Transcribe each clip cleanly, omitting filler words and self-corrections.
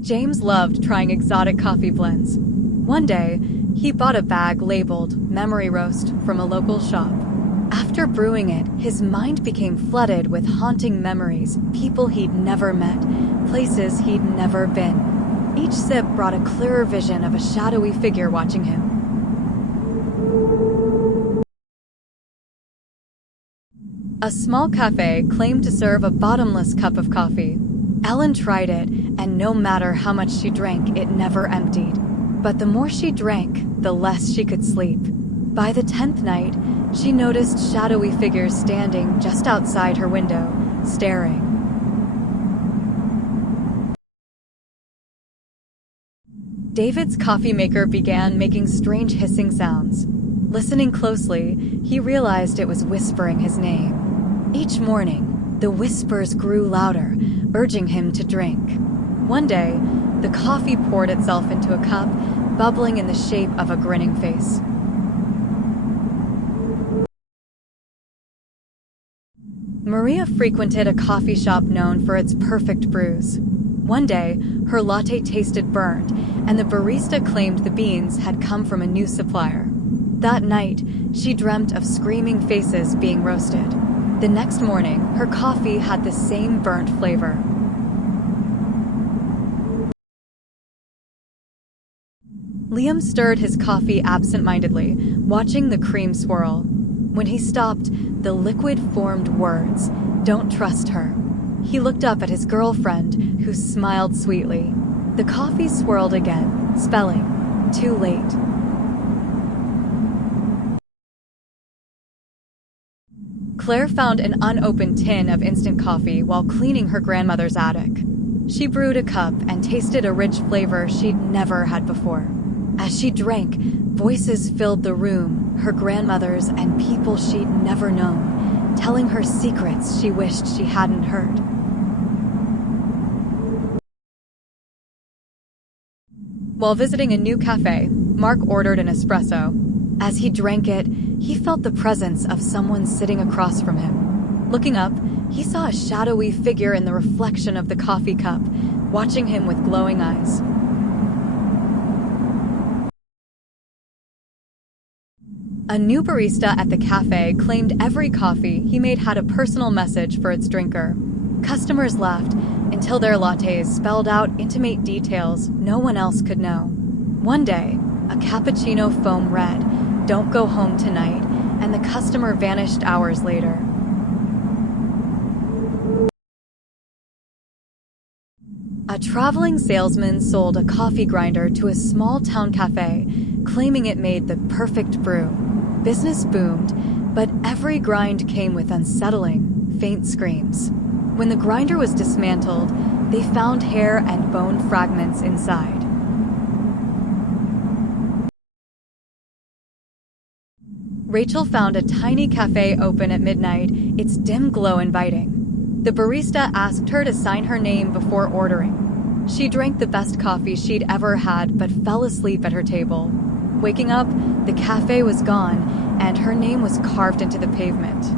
James loved trying exotic coffee blends. One day, he bought a bag labeled Memory Roast from a local shop. After brewing it, his mind became flooded with haunting memories, people he'd never met, places he'd never been. Each sip brought a clearer vision of a shadowy figure watching him. A small cafe claimed to serve a bottomless cup of coffee. Ellen tried it, and no matter how much she drank, it never emptied. But the more she drank, the less she could sleep. By the 10th night, she noticed shadowy figures standing just outside her window, staring. David's coffee maker began making strange hissing sounds. Listening closely, he realized it was whispering his name. Each morning, the whispers grew louder, urging him to drink. One day, the coffee poured itself into a cup, bubbling in the shape of a grinning face. Maria frequented a coffee shop known for its perfect brews. One day, her latte tasted burnt, and the barista claimed the beans had come from a new supplier. That night, she dreamt of screaming faces being roasted. The next morning, her coffee had the same burnt flavor. Liam stirred his coffee absent-mindedly, watching the cream swirl. When he stopped, the liquid formed words, "Don't trust her." He looked up at his girlfriend, who smiled sweetly. The coffee swirled again, spelling, "Too late." Claire found an unopened tin of instant coffee while cleaning her grandmother's attic. She brewed a cup and tasted a rich flavor she'd never had before. As she drank, voices filled the room, her grandmother's and people she'd never known, telling her secrets she wished she hadn't heard. While visiting a new cafe, Mark ordered an espresso. As he drank it, he felt the presence of someone sitting across from him. Looking up, he saw a shadowy figure in the reflection of the coffee cup, watching him with glowing eyes. A new barista at the cafe claimed every coffee he made had a personal message for its drinker. Customers laughed until their lattes spelled out intimate details no one else could know. One day, a cappuccino foam read, "Don't go home tonight," and the customer vanished hours later. A traveling salesman sold a coffee grinder to a small town cafe, claiming it made the perfect brew. Business boomed, but every grind came with unsettling, faint screams. When the grinder was dismantled, they found hair and bone fragments inside. Rachel found a tiny cafe open at midnight, its dim glow inviting. The barista asked her to sign her name before ordering. She drank the best coffee she'd ever had but fell asleep at her table. Waking up, the cafe was gone, and her name was carved into the pavement.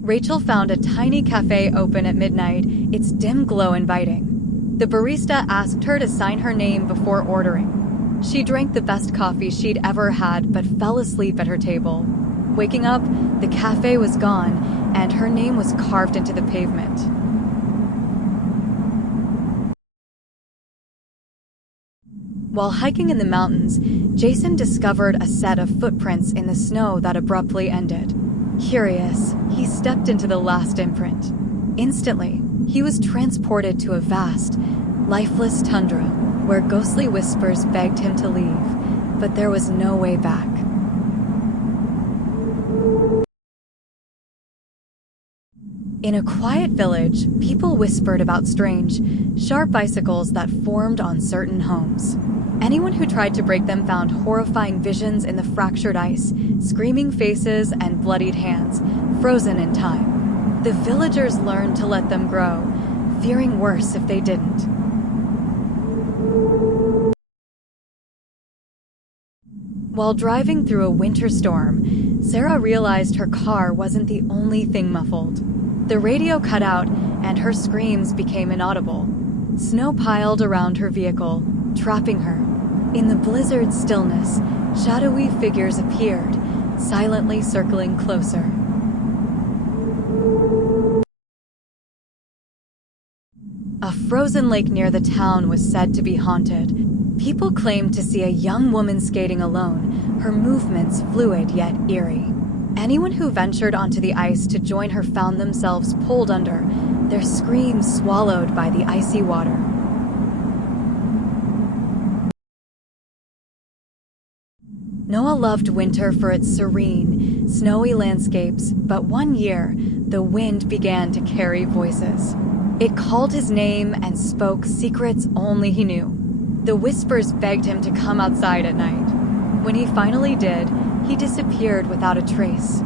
Rachel found a tiny cafe open at midnight, its dim glow inviting. The barista asked her to sign her name before ordering. She drank the best coffee she'd ever had but fell asleep at her table. Waking up, the cafe was gone, and her name was carved into the pavement. While hiking in the mountains, Jason discovered a set of footprints in the snow that abruptly ended. Curious, he stepped into the last imprint. Instantly, he was transported to a vast, lifeless tundra where ghostly whispers begged him to leave, but there was no way back. In a quiet village, people whispered about strange, sharp icicles that formed on certain homes. Anyone who tried to break them found horrifying visions in the fractured ice, screaming faces and bloodied hands, frozen in time. The villagers learned to let them grow, fearing worse if they didn't. While driving through a winter storm, Sarah realized her car wasn't the only thing muffled. The radio cut out, and her screams became inaudible. Snow piled around her vehicle, trapping her. In the blizzard stillness, shadowy figures appeared, silently circling closer. A frozen lake near the town was said to be haunted. People claimed to see a young woman skating alone, her movements fluid yet eerie. Anyone who ventured onto the ice to join her found themselves pulled under, their screams swallowed by the icy water. Noah loved winter for its serene, snowy landscapes, but one year, the wind began to carry voices. It called his name and spoke secrets only he knew. The whispers begged him to come outside at night. When he finally did, he disappeared without a trace.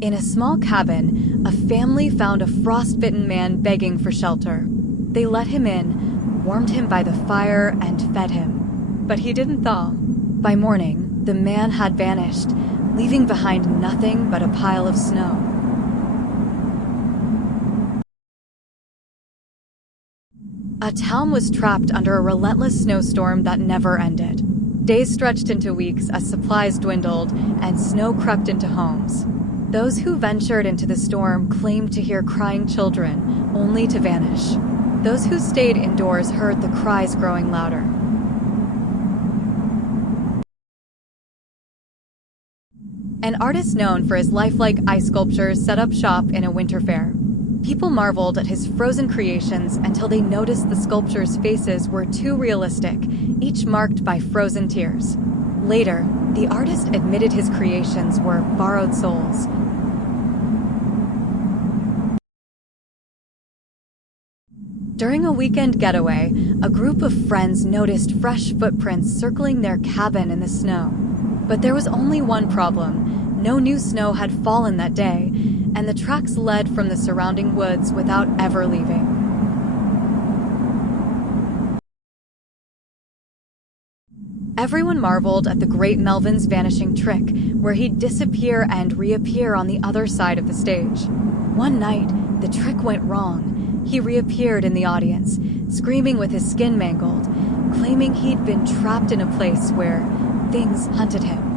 In a small cabin, a family found a frostbitten man begging for shelter. They let him in, warmed him by the fire, and fed him. But he didn't thaw. By morning, the man had vanished, leaving behind nothing but a pile of snow. A town was trapped under a relentless snowstorm that never ended. Days stretched into weeks as supplies dwindled and snow crept into homes. Those who ventured into the storm claimed to hear crying children, only to vanish. Those who stayed indoors heard the cries growing louder. An artist known for his lifelike ice sculptures set up shop in a winter fair. People marveled at his frozen creations until they noticed the sculptures' faces were too realistic, each marked by frozen tears. Later, the artist admitted his creations were borrowed souls. During a weekend getaway, a group of friends noticed fresh footprints circling their cabin in the snow. But there was only one problem. No new snow had fallen that day, and the tracks led from the surrounding woods without ever leaving. Everyone marveled at the great Melvin's vanishing trick, where he'd disappear and reappear on the other side of the stage. One night, the trick went wrong. He reappeared in the audience, screaming with his skin mangled, claiming he'd been trapped in a place where things hunted him.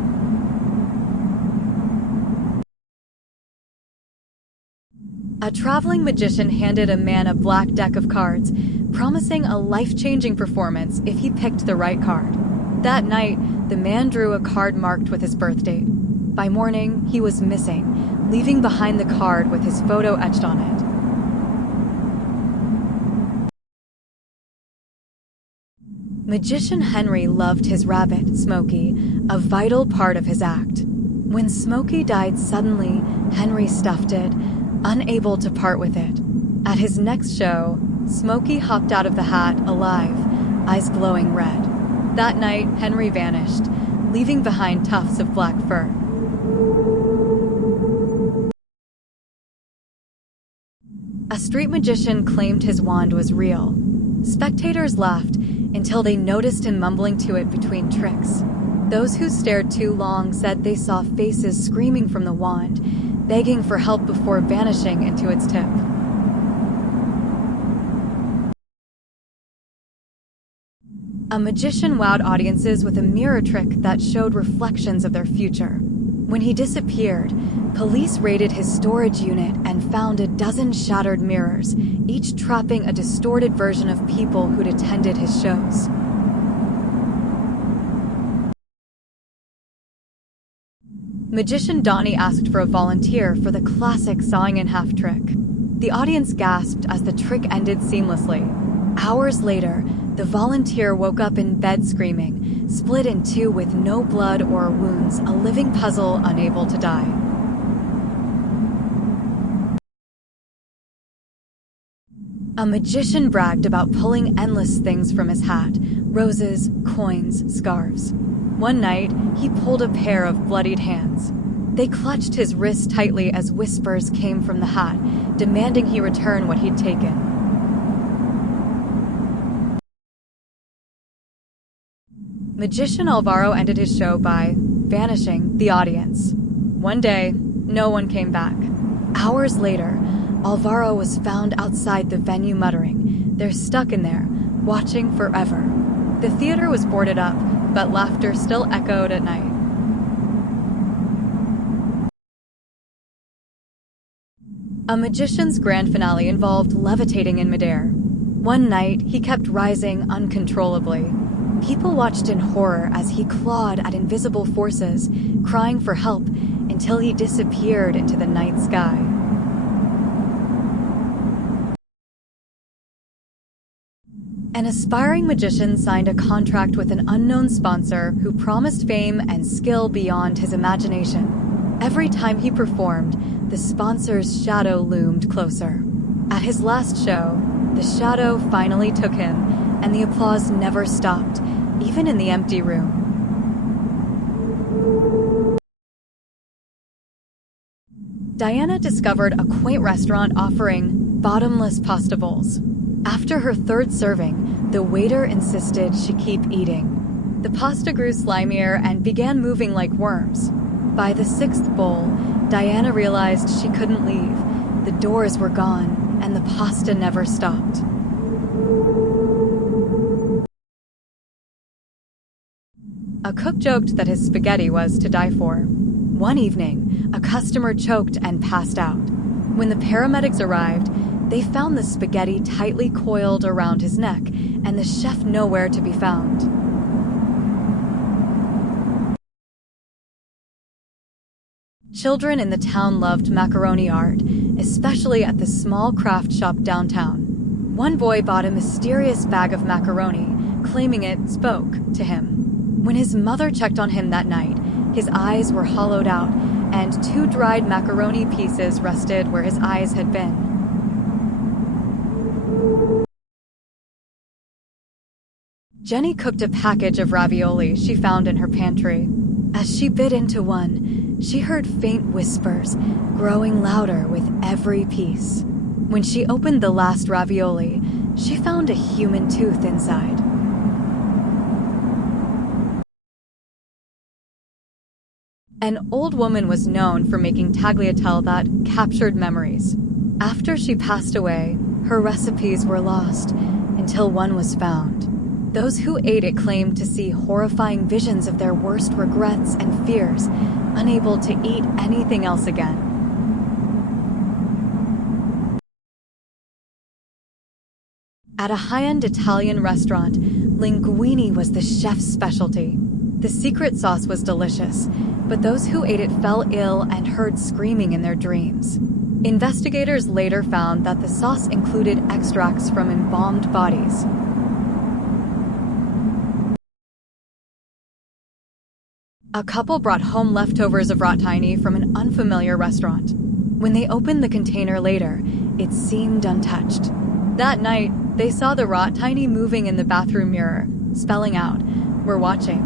A traveling magician handed a man a black deck of cards, promising a life-changing performance if he picked the right card. That night, the man drew a card marked with his birth date. By morning, he was missing, leaving behind the card with his photo etched on it. Magician Henry loved his rabbit, Smokey, a vital part of his act. When Smokey died suddenly, Henry stuffed it, unable to part with it. At his next show, Smokey hopped out of the hat alive, eyes glowing red. That night, Henry vanished, leaving behind tufts of black fur. A street magician claimed his wand was real. Spectators laughed until they noticed him mumbling to it between tricks. Those who stared too long said they saw faces screaming from the wand, begging for help before vanishing into its tip. A magician wowed audiences with a mirror trick that showed reflections of their future. When he disappeared, police raided his storage unit and found a dozen shattered mirrors, each trapping a distorted version of people who'd attended his shows. Magician Donnie asked for a volunteer for the classic sawing in half trick. The audience gasped as the trick ended seamlessly. Hours later, the volunteer woke up in bed screaming, split in two with no blood or wounds, a living puzzle unable to die. A magician bragged about pulling endless things from his hat: roses, coins, scarves. One night, he pulled a pair of bloodied hands. They clutched his wrist tightly as whispers came from the hat, demanding he return what he'd taken. Magician Alvaro ended his show by vanishing the audience. One day, no one came back. Hours later, Alvaro was found outside the venue muttering, "They're stuck in there, watching forever." The theater was boarded up, but laughter still echoed at night. A magician's grand finale involved levitating in midair. One night, he kept rising uncontrollably. People watched in horror as he clawed at invisible forces, crying for help until he disappeared into the night sky. An aspiring magician signed a contract with an unknown sponsor who promised fame and skill beyond his imagination. Every time he performed, the sponsor's shadow loomed closer. At his last show, the shadow finally took him, and the applause never stopped, even in the empty room. Diana discovered a quaint restaurant offering bottomless pasta bowls. After her third serving, the waiter insisted she keep eating. The pasta grew slimier and began moving like worms. By the sixth bowl, Diana realized she couldn't leave. The doors were gone, and the pasta never stopped. A cook joked that his spaghetti was to die for. One evening, a customer choked and passed out. When the paramedics arrived, they found the spaghetti tightly coiled around his neck, and the chef nowhere to be found. Children in the town loved macaroni art, especially at the small craft shop downtown. One boy bought a mysterious bag of macaroni, claiming it spoke to him. When his mother checked on him that night, his eyes were hollowed out, and 2 dried macaroni pieces rested where his eyes had been. Jenny cooked a package of ravioli she found in her pantry. As she bit into one, she heard faint whispers, growing louder with every piece. When she opened the last ravioli, she found a human tooth inside. An old woman was known for making tagliatelle that captured memories. After she passed away, her recipes were lost until one was found. Those who ate it claimed to see horrifying visions of their worst regrets and fears, unable to eat anything else again. At a high-end Italian restaurant, linguine was the chef's specialty. The secret sauce was delicious, but those who ate it fell ill and heard screaming in their dreams. Investigators later found that the sauce included extracts from embalmed bodies. A couple brought home leftovers of rotini from an unfamiliar restaurant. When they opened the container later, it seemed untouched. That night, they saw the rotini moving in the bathroom mirror, spelling out, "We're watching."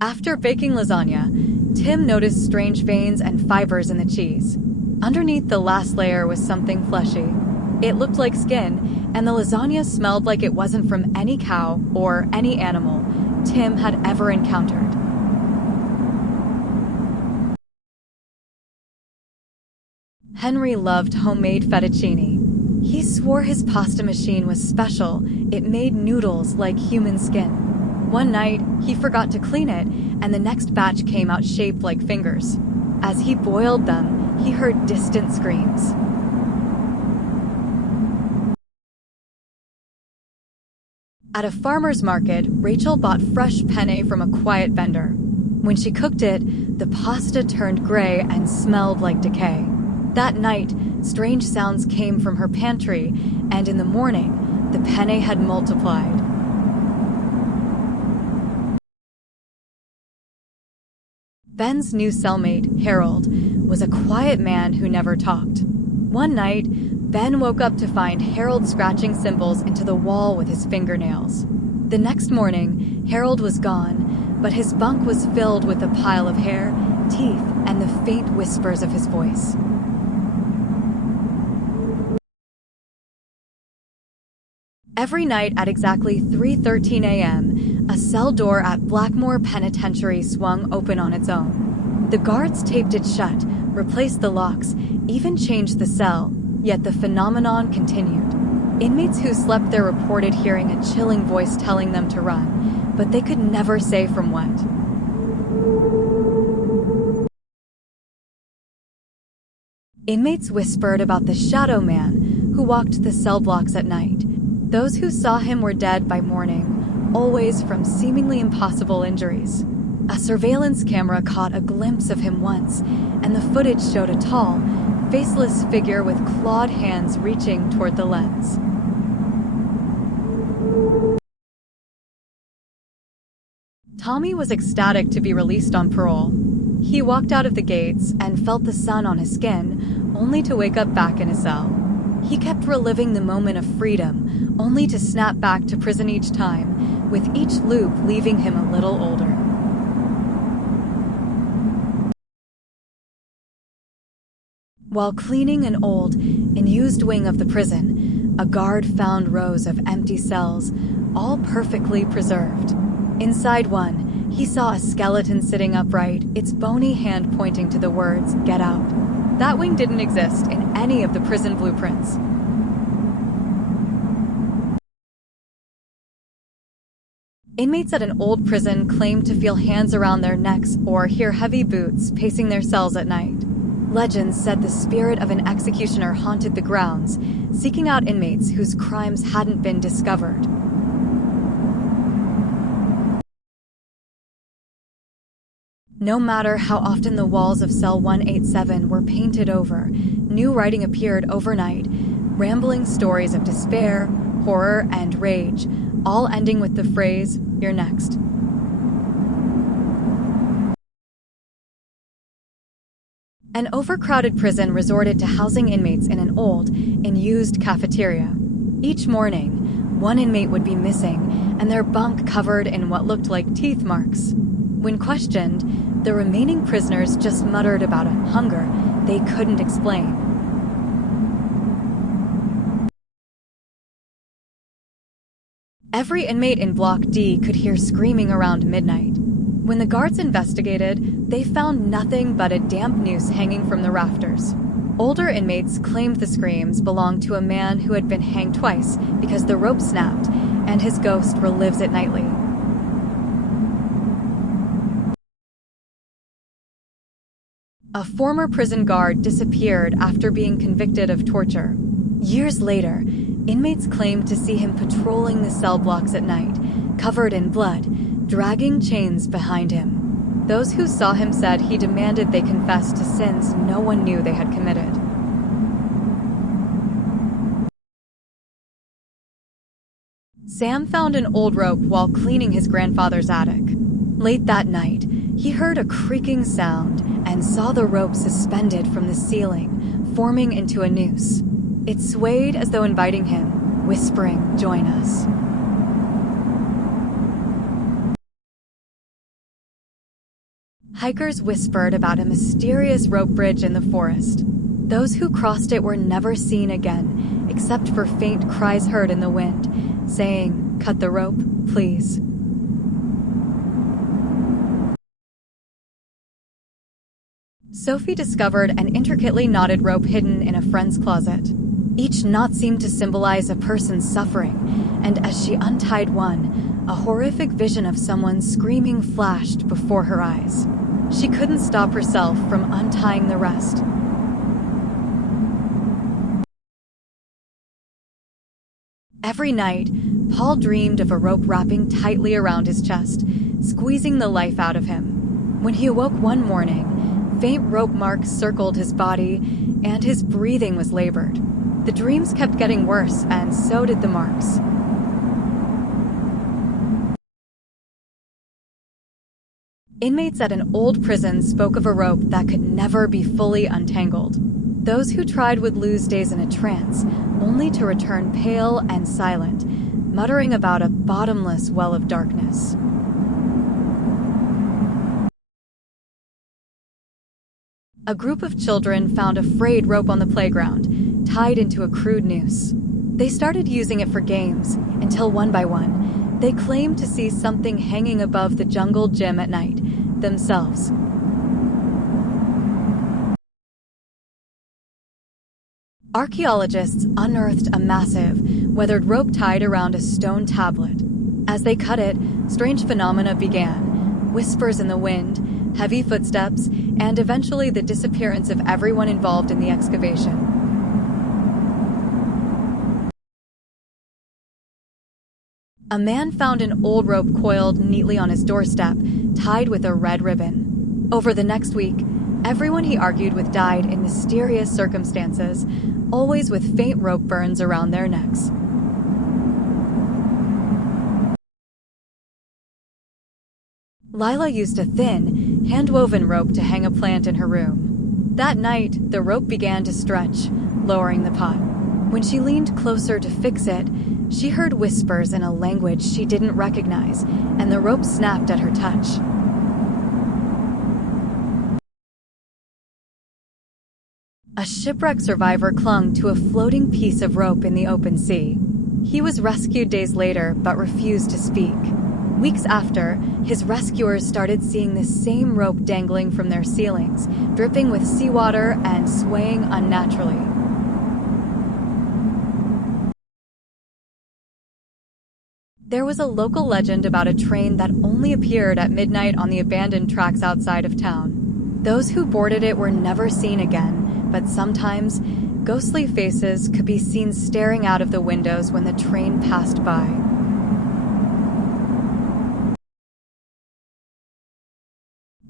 After baking lasagna, Tim noticed strange veins and fibers in the cheese. Underneath the last layer was something fleshy. It looked like skin, and the lasagna smelled like it wasn't from any cow or any animal Tim had ever encountered. Henry loved homemade fettuccine. He swore his pasta machine was special. It made noodles like human skin. One night, he forgot to clean it, and the next batch came out shaped like fingers. As he boiled them, he heard distant screams. At a farmer's market, Rachel bought fresh penne from a quiet vendor. When she cooked it, the pasta turned gray and smelled like decay. That night, strange sounds came from her pantry, and in the morning, the penne had multiplied. Ben's new cellmate, Harold, was a quiet man who never talked. One night, Ben woke up to find Harold scratching symbols into the wall with his fingernails. The next morning, Harold was gone, but his bunk was filled with a pile of hair, teeth, and the faint whispers of his voice. Every night at exactly 3:13 a.m., a cell door at Blackmore Penitentiary swung open on its own. The guards taped it shut, replaced the locks, even changed the cell, yet the phenomenon continued. Inmates who slept there reported hearing a chilling voice telling them to run, but they could never say from what. Inmates whispered about the shadow man who walked the cell blocks at night. Those who saw him were dead by morning, always from seemingly impossible injuries. A surveillance camera caught a glimpse of him once, and the footage showed a tall, faceless figure with clawed hands reaching toward the lens. Tommy was ecstatic to be released on parole. He walked out of the gates and felt the sun on his skin, only to wake up back in his cell. He kept reliving the moment of freedom, only to snap back to prison each time, with each loop leaving him a little older. While cleaning an old and used wing of the prison, a guard found rows of empty cells, all perfectly preserved. Inside one, he saw a skeleton sitting upright, its bony hand pointing to the words, "Get out." That wing didn't exist in any of the prison blueprints. Inmates at an old prison claimed to feel hands around their necks or hear heavy boots pacing their cells at night. Legends said the spirit of an executioner haunted the grounds, seeking out inmates whose crimes hadn't been discovered. No matter how often the walls of cell 187 were painted over, new writing appeared overnight, rambling stories of despair, horror, and rage, all ending with the phrase, "You're next." An overcrowded prison resorted to housing inmates in an old and used cafeteria. Each morning, one inmate would be missing, and their bunk covered in what looked like teeth marks. When questioned, the remaining prisoners just muttered about a hunger they couldn't explain. Every inmate in Block D could hear screaming around midnight. When the guards investigated, they found nothing but a damp noose hanging from the rafters. Older inmates claimed the screams belonged to a man who had been hanged twice because the rope snapped, and his ghost relives it nightly. A former prison guard disappeared after being convicted of torture. Years later, inmates claimed to see him patrolling the cell blocks at night, covered in blood, dragging chains behind him. Those who saw him said he demanded they confess to sins no one knew they had committed. Sam found an old rope while cleaning his grandfather's attic. Late that night, he heard a creaking sound and saw the rope suspended from the ceiling, forming into a noose. It swayed as though inviting him, whispering, "Join us." Hikers whispered about a mysterious rope bridge in the forest. Those who crossed it were never seen again, except for faint cries heard in the wind, saying, "Cut the rope, please." Sophie discovered an intricately knotted rope hidden in a friend's closet. Each knot seemed to symbolize a person's suffering, and as she untied one, a horrific vision of someone screaming flashed before her eyes. She couldn't stop herself from untying the rest. Every night, Paul dreamed of a rope wrapping tightly around his chest, squeezing the life out of him. When he awoke one morning, faint rope marks circled his body, and his breathing was labored. The dreams kept getting worse, and so did the marks. Inmates at an old prison spoke of a rope that could never be fully untangled. Those who tried would lose days in a trance, only to return pale and silent, muttering about a bottomless well of darkness. A group of children found a frayed rope on the playground, tied into a crude noose. They started using it for games, until one by one, they claimed to see something hanging above the jungle gym at night, themselves. Archaeologists unearthed a massive, weathered rope tied around a stone tablet. As they cut it, strange phenomena began: whispers in the wind, heavy footsteps, and eventually the disappearance of everyone involved in the excavation. A man found an old rope coiled neatly on his doorstep, tied with a red ribbon. Over the next week, everyone he argued with died in mysterious circumstances, always with faint rope burns around their necks. Lila used a thin, hand-woven rope to hang a plant in her room. That night, the rope began to stretch, lowering the pot. When she leaned closer to fix it, she heard whispers in a language she didn't recognize, and the rope snapped at her touch. A shipwreck survivor clung to a floating piece of rope in the open sea. He was rescued days later, but refused to speak. Weeks after, his rescuers started seeing the same rope dangling from their ceilings, dripping with seawater and swaying unnaturally. There was a local legend about a train that only appeared at midnight on the abandoned tracks outside of town. Those who boarded it were never seen again, but sometimes, ghostly faces could be seen staring out of the windows when the train passed by.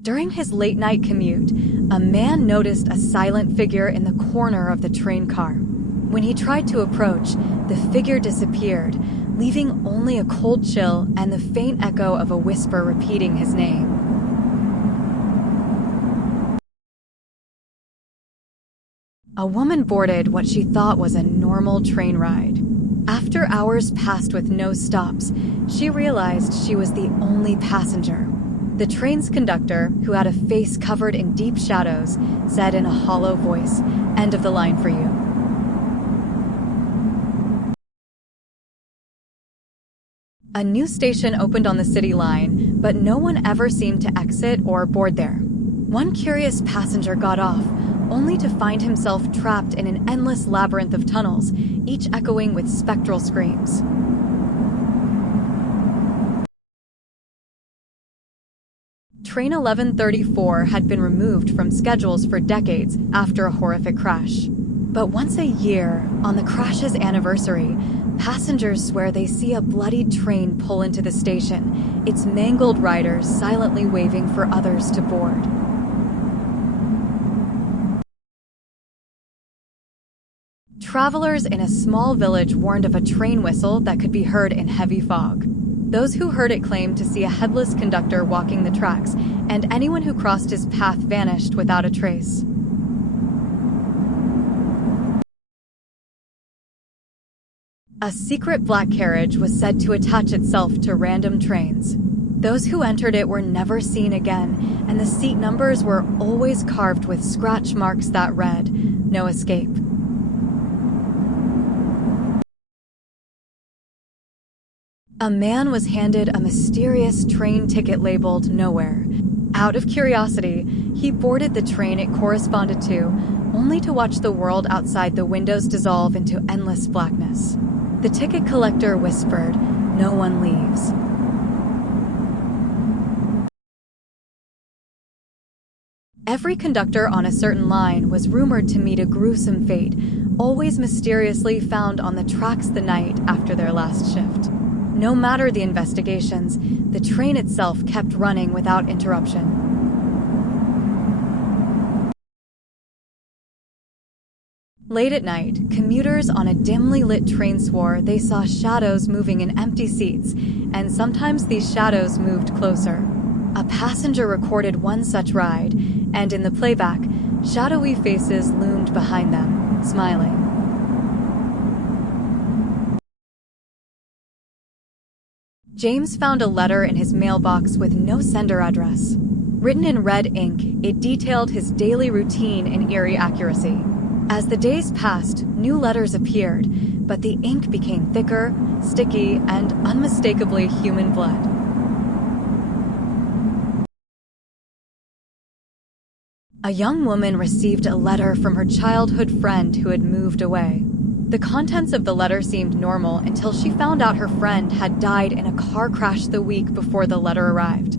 During his late-night commute, a man noticed a silent figure in the corner of the train car. When he tried to approach, the figure disappeared, leaving only a cold chill and the faint echo of a whisper repeating his name. A woman boarded what she thought was a normal train ride. After hours passed with no stops, she realized she was the only passenger. The train's conductor, who had a face covered in deep shadows, said in a hollow voice, "End of the line for you." A new station opened on the city line, but no one ever seemed to exit or board there. One curious passenger got off, only to find himself trapped in an endless labyrinth of tunnels, each echoing with spectral screams. Train 1134 had been removed from schedules for decades after a horrific crash. But once a year, on the crash's anniversary, passengers swear they see a bloodied train pull into the station, its mangled riders silently waving for others to board. Travelers in a small village warned of a train whistle that could be heard in heavy fog. Those who heard it claimed to see a headless conductor walking the tracks, and anyone who crossed his path vanished without a trace. A secret black carriage was said to attach itself to random trains. Those who entered it were never seen again, and the seat numbers were always carved with scratch marks that read, "No escape." A man was handed a mysterious train ticket labeled "Nowhere." Out of curiosity, he boarded the train it corresponded to, only to watch the world outside the windows dissolve into endless blackness. The ticket collector whispered, "No one leaves." Every conductor on a certain line was rumored to meet a gruesome fate, always mysteriously found on the tracks the night after their last shift. No matter the investigations, the train itself kept running without interruption. Late at night, commuters on a dimly lit train swore they saw shadows moving in empty seats, and sometimes these shadows moved closer. A passenger recorded one such ride, and in the playback, shadowy faces loomed behind them, smiling. James found a letter in his mailbox with no sender address. Written in red ink, it detailed his daily routine in eerie accuracy. As the days passed, new letters appeared, but the ink became thicker, sticky, and unmistakably human blood. A young woman received a letter from her childhood friend who had moved away. The contents of the letter seemed normal until she found out her friend had died in a car crash the week before the letter arrived.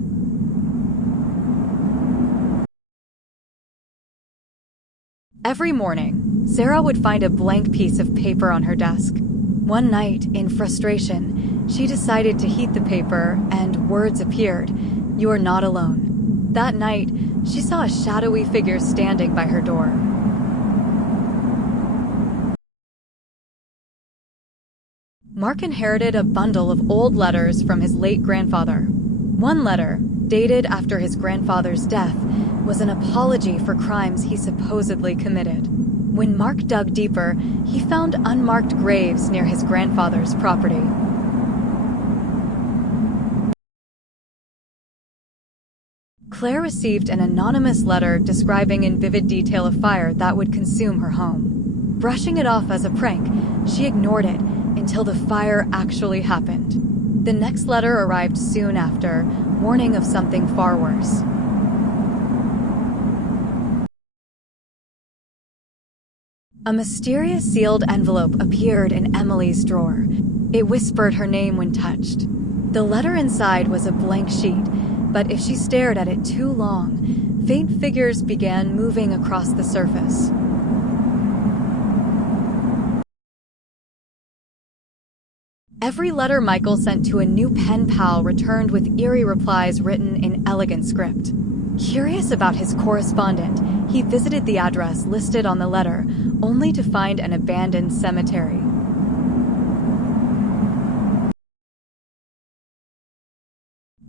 Every morning, Sarah would find a blank piece of paper on her desk. One night, in frustration, she decided to heat the paper, and words appeared, "You are not alone." That night, she saw a shadowy figure standing by her door. Mark inherited a bundle of old letters from his late grandfather. One letter, dated after his grandfather's death, was an apology for crimes he supposedly committed. When Mark dug deeper, he found unmarked graves near his grandfather's property. Claire received an anonymous letter describing in vivid detail a fire that would consume her home. Brushing it off as a prank, she ignored it until the fire actually happened. The next letter arrived soon after, warning of something far worse. A mysterious sealed envelope appeared in Emily's drawer. It whispered her name when touched. The letter inside was a blank sheet, but if she stared at it too long, faint figures began moving across the surface. Every letter Michael sent to a new pen pal returned with eerie replies written in elegant script. Curious about his correspondent, he visited the address listed on the letter, only to find an abandoned cemetery.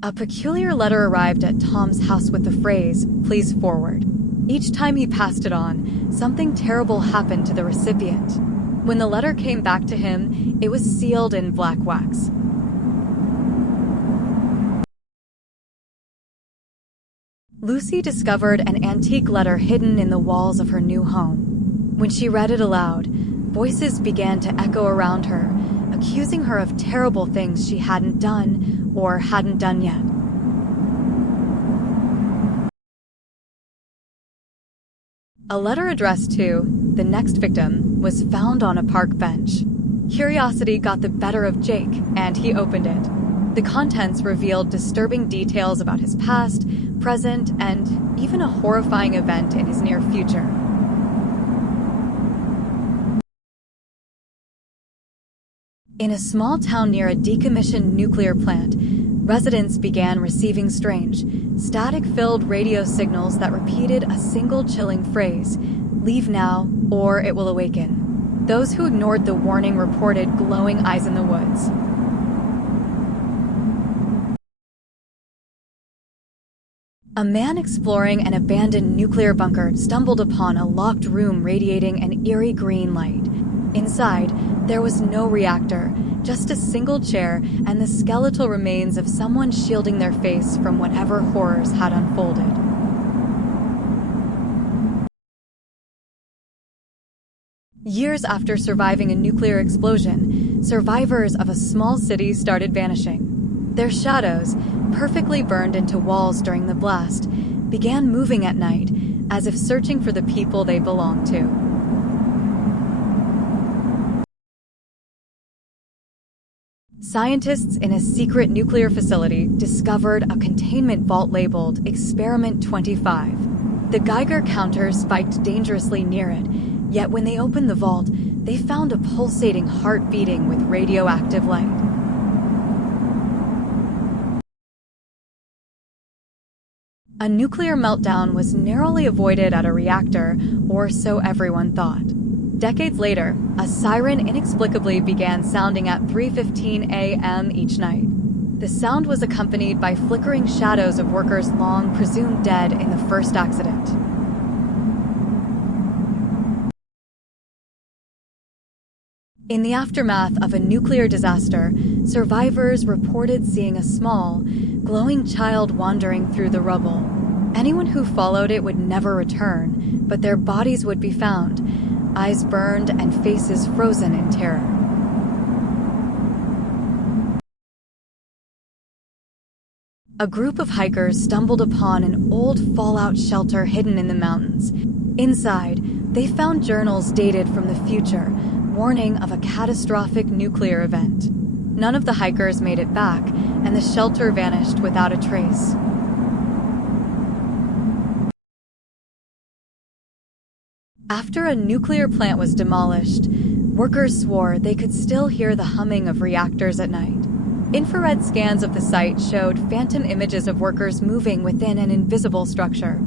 A peculiar letter arrived at Tom's house with the phrase, "Please forward." Each time he passed it on, something terrible happened to the recipient. When the letter came back to him, it was sealed in black wax. Lucy discovered an antique letter hidden in the walls of her new home. When she read it aloud, voices began to echo around her, accusing her of terrible things she hadn't done or hadn't done yet. A letter addressed to the next victim was found on a park bench. Curiosity got the better of Jake, and he opened it. The contents revealed disturbing details about his past, present, and even a horrifying event in his near future. In a small town near a decommissioned nuclear plant, residents began receiving strange, static-filled radio signals that repeated a single chilling phrase, "Leave now, or it will awaken." Those who ignored the warning reported glowing eyes in the woods. A man exploring an abandoned nuclear bunker stumbled upon a locked room radiating an eerie green light. Inside, there was no reactor, just a single chair and the skeletal remains of someone shielding their face from whatever horrors had unfolded. Years after surviving a nuclear explosion, survivors of a small city started vanishing. Their shadows, perfectly burned into walls during the blast, began moving at night, as if searching for the people they belonged to. Scientists in a secret nuclear facility discovered a containment vault labeled Experiment 25. The Geiger counter spiked dangerously near it, yet when they opened the vault, they found a pulsating heart beating with radioactive light. A nuclear meltdown was narrowly avoided at a reactor, or so everyone thought. Decades later, a siren inexplicably began sounding at 3:15 a.m. each night. The sound was accompanied by flickering shadows of workers long presumed dead in the first accident. In the aftermath of a nuclear disaster, survivors reported seeing a small, glowing child wandering through the rubble. Anyone who followed it would never return, but their bodies would be found, eyes burned and faces frozen in terror. A group of hikers stumbled upon an old fallout shelter hidden in the mountains. Inside, they found journals dated from the future, warning of a catastrophic nuclear event. None of the hikers made it back, and the shelter vanished without a trace. After a nuclear plant was demolished, workers swore they could still hear the humming of reactors at night. Infrared scans of the site showed phantom images of workers moving within an invisible structure.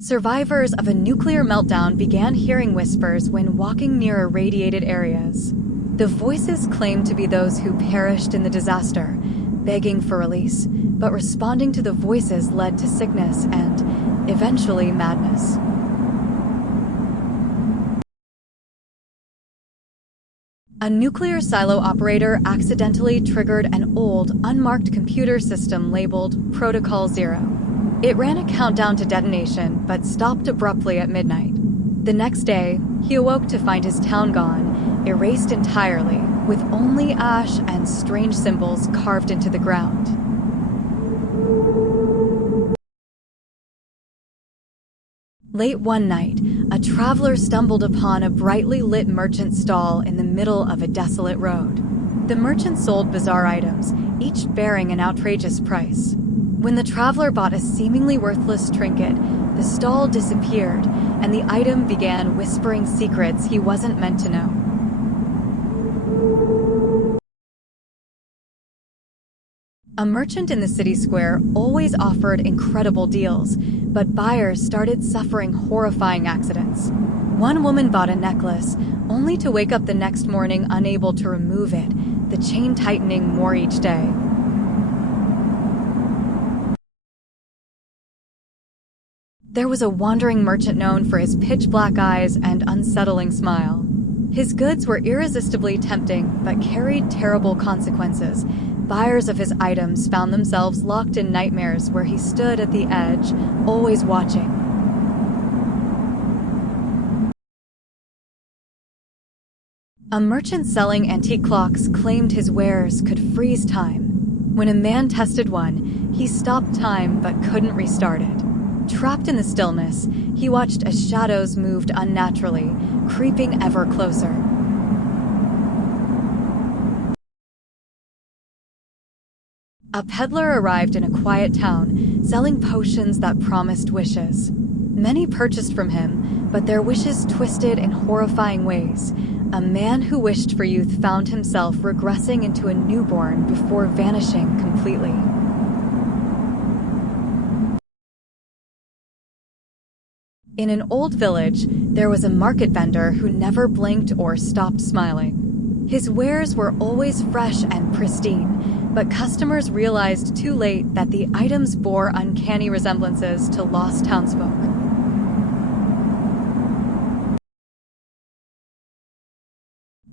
Survivors of a nuclear meltdown began hearing whispers when walking near irradiated areas. The voices claimed to be those who perished in the disaster, begging for release, but responding to the voices led to sickness and, eventually, madness. A nuclear silo operator accidentally triggered an old, unmarked computer system labeled Protocol Zero. It ran a countdown to detonation, but stopped abruptly at midnight. The next day, he awoke to find his town gone, erased entirely, with only ash and strange symbols carved into the ground. Late one night, a traveler stumbled upon a brightly lit merchant stall in the middle of a desolate road. The merchant sold bizarre items, each bearing an outrageous price. When the traveler bought a seemingly worthless trinket, the stall disappeared, and the item began whispering secrets he wasn't meant to know. A merchant in the city square always offered incredible deals, but buyers started suffering horrifying accidents. One woman bought a necklace, only to wake up the next morning unable to remove it, the chain tightening more each day. There was a wandering merchant known for his pitch-black eyes and unsettling smile. His goods were irresistibly tempting, but carried terrible consequences. Buyers of his items found themselves locked in nightmares where he stood at the edge, always watching. A merchant selling antique clocks claimed his wares could freeze time. When a man tested one, he stopped time but couldn't restart it. Trapped in the stillness, he watched as shadows moved unnaturally, creeping ever closer. A peddler arrived in a quiet town, selling potions that promised wishes. Many purchased from him, but their wishes twisted in horrifying ways. A man who wished for youth found himself regressing into a newborn before vanishing completely. In an old village, there was a market vendor who never blinked or stopped smiling. His wares were always fresh and pristine, but customers realized too late that the items bore uncanny resemblances to lost townsfolk.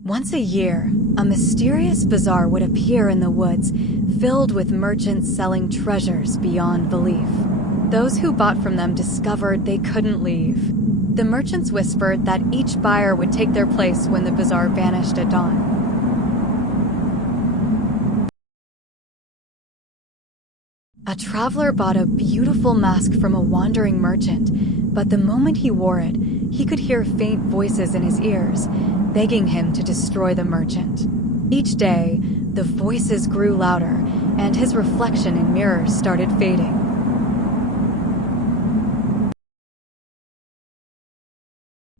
Once a year, a mysterious bazaar would appear in the woods, filled with merchants selling treasures beyond belief. Those who bought from them discovered they couldn't leave. The merchants whispered that each buyer would take their place when the bazaar vanished at dawn. A traveler bought a beautiful mask from a wandering merchant, but the moment he wore it, he could hear faint voices in his ears, begging him to destroy the merchant. Each day, the voices grew louder, and his reflection in mirrors started fading.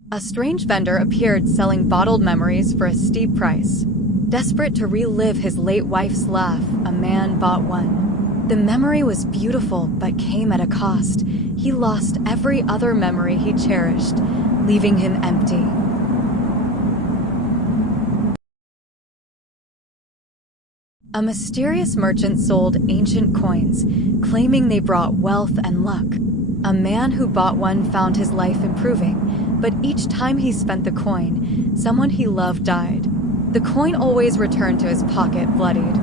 A strange vendor appeared selling bottled memories for a steep price. Desperate to relive his late wife's laugh, a man bought one. The memory was beautiful, but came at a cost. He lost every other memory he cherished, leaving him empty. A mysterious merchant sold ancient coins, claiming they brought wealth and luck. A man who bought one found his life improving, but each time he spent the coin, someone he loved died. The coin always returned to his pocket bloodied.